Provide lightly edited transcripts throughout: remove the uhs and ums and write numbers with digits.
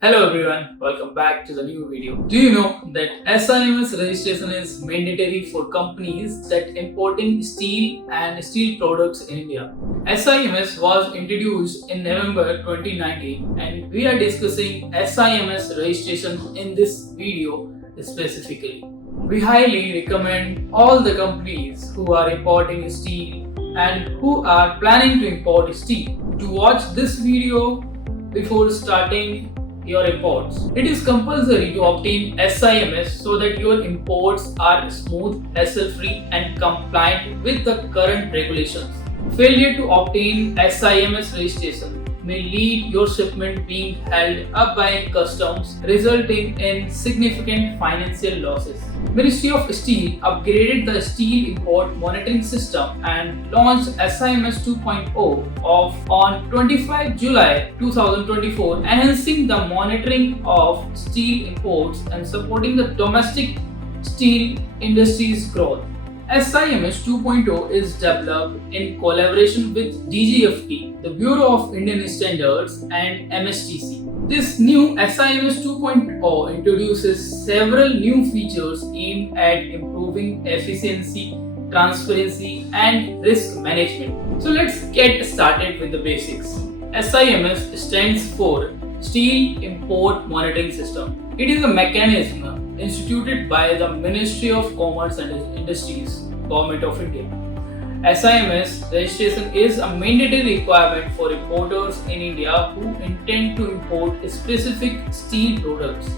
Hello everyone, welcome back to the new video. Do you know that SIMS registration is mandatory for companies that importing steel and steel products in India? SIMS was introduced in November 2019 and we are discussing SIMS registration in this video specifically. We highly recommend all the companies who are importing steel and who are planning to import steel to watch this video before starting your imports. It is compulsory to obtain SIMS so that your imports are smooth, hassle-free and compliant with the current regulations. Failure to obtain SIMS registration may lead your shipment being held up by customs, resulting in significant financial losses. Ministry of Steel upgraded the steel import monitoring system and launched SIMS 2.0 on 25 July 2024, enhancing the monitoring of steel imports and supporting the domestic steel industry's growth. SIMS 2.0 is developed in collaboration with DGFT, the Bureau of Indian Standards, and MSTC. This new SIMS 2.0 introduces several new features aimed at improving efficiency, transparency, and risk management. So let's get started with the basics. SIMS stands for Steel Import Monitoring System. It is a mechanism instituted by the Ministry of Commerce and Industries, Government of India. SIMS registration is a mandatory requirement for importers in India who intend to import specific steel products.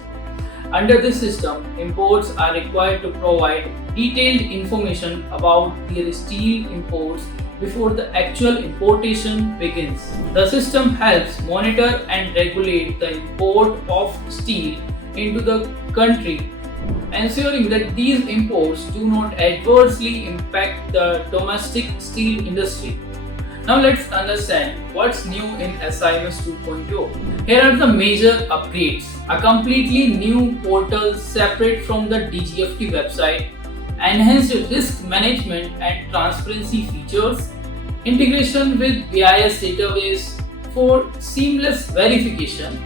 Under this system, imports are required to provide detailed information about their steel imports before the actual importation begins. The system helps monitor and regulate the import of steel into the country, ensuring that these imports do not adversely impact the domestic steel industry. Now let's understand what's new in SIMS 2.0. Here are the major upgrades. A completely new portal separate from the DGFT website, enhanced risk management and transparency features, integration with BIS database for seamless verification,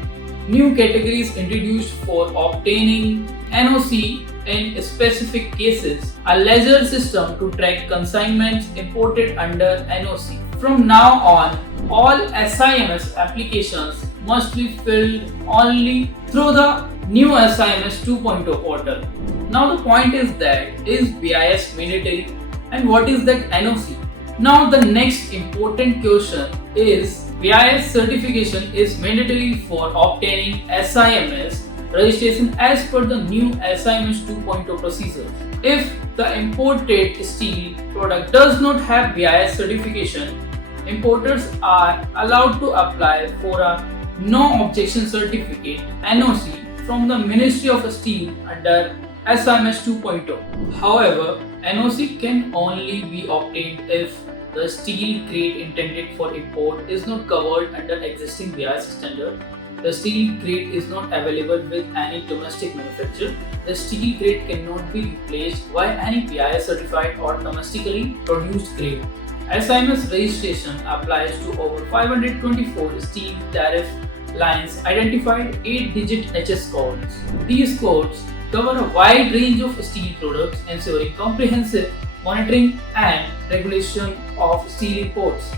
new categories introduced for obtaining NOC in specific cases, a ledger system to track consignments imported under NOC. From now on, all SIMS applications must be filled only through the new SIMS 2.0 portal. Now the point is that is BIS mandatory and what is that NOC? Now the next important question is BIS certification is mandatory for obtaining SIMS registration as per the new SIMS 2.0 procedure. If the imported steel product does not have BIS certification, importers are allowed to apply for a no objection certificate NOC from the Ministry of Steel under SIMS 2.0. However, NOC can only be obtained if the steel grade intended for import is not covered under existing BIS standard. The steel grade is not available with any domestic manufacturer. The steel grade cannot be replaced by any BIS certified or domestically produced grade. SIMS registration applies to over 524 steel tariff lines identified 8-digit HS codes. These codes cover a wide range of steel products, ensuring comprehensive monitoring and regulation of steel imports.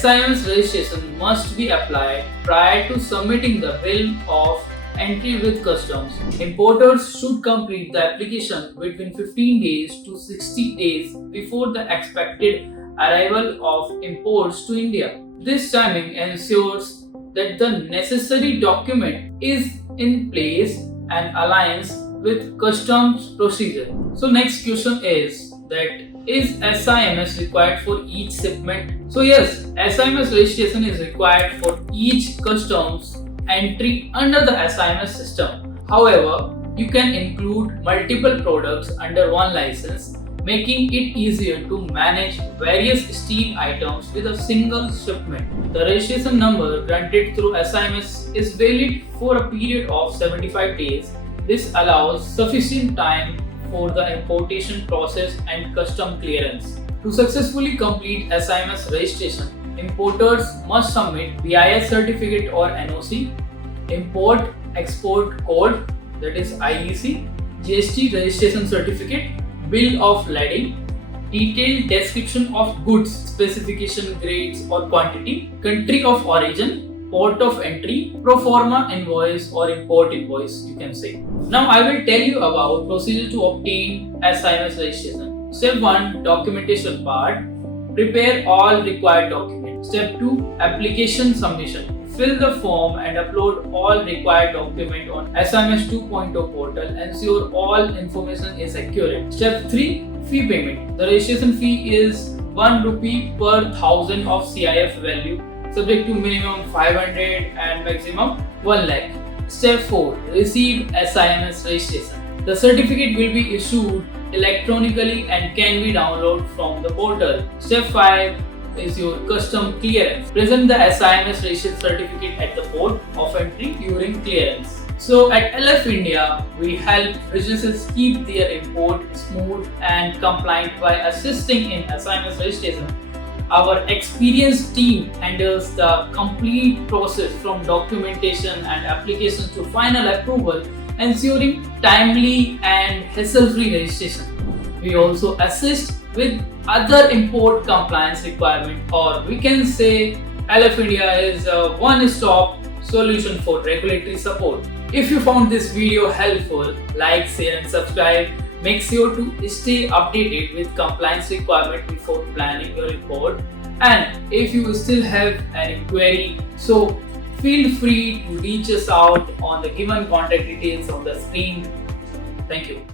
SIMS registration must be applied prior to submitting the bill of entry with customs. Importers should complete the application between 15 days to 60 days before the expected arrival of imports to India. This timing ensures that the necessary document is in place and aligns with customs procedure. So next question is that is SIMS required for each shipment? So yes, SIMS registration is required for each customs entry under the SIMS system. However, you can include multiple products under one license, making it easier to manage various steel items with a single shipment. The registration number granted through SIMS is valid for a period of 75 days. This allows sufficient time for the importation process and custom clearance. To successfully complete SIMS registration, importers must submit BIS certificate or NOC, import export code, that is IEC, GST registration certificate, bill of lading, detailed description of goods, specification, grades or quantity, country of origin, port of entry, pro forma invoice or import invoice, you can say. Now I will tell you about procedure to obtain SIMS registration. Step 1, documentation part. Prepare all required documents. Step 2, application submission. Fill the form and upload all required documents on SIMS 2.0 portal. Ensure all information is accurate. Step 3, fee payment. The registration fee is 1 rupee per 1000 of CIF value, subject to minimum 500 and maximum 1 lakh. Step 4, receive SIMS registration. The certificate will be issued electronically and can be downloaded from the portal. Step 5 is your custom clearance. Present the SIMS registration certificate at the port of entry during clearance. So at LF India, we help businesses keep their import smooth and compliant by assisting in SIMS registration. Our experienced team handles the complete process from documentation and application to final approval, ensuring timely and hassle-free registration. We also assist with other import compliance requirement, or we can say LF India is a one-stop solution for regulatory support. If you found this video helpful, like, share and subscribe. Make sure to stay updated with compliance requirement before planning your import. And if you still have any query, so feel free to reach us out on the given contact details on the screen. Thank you.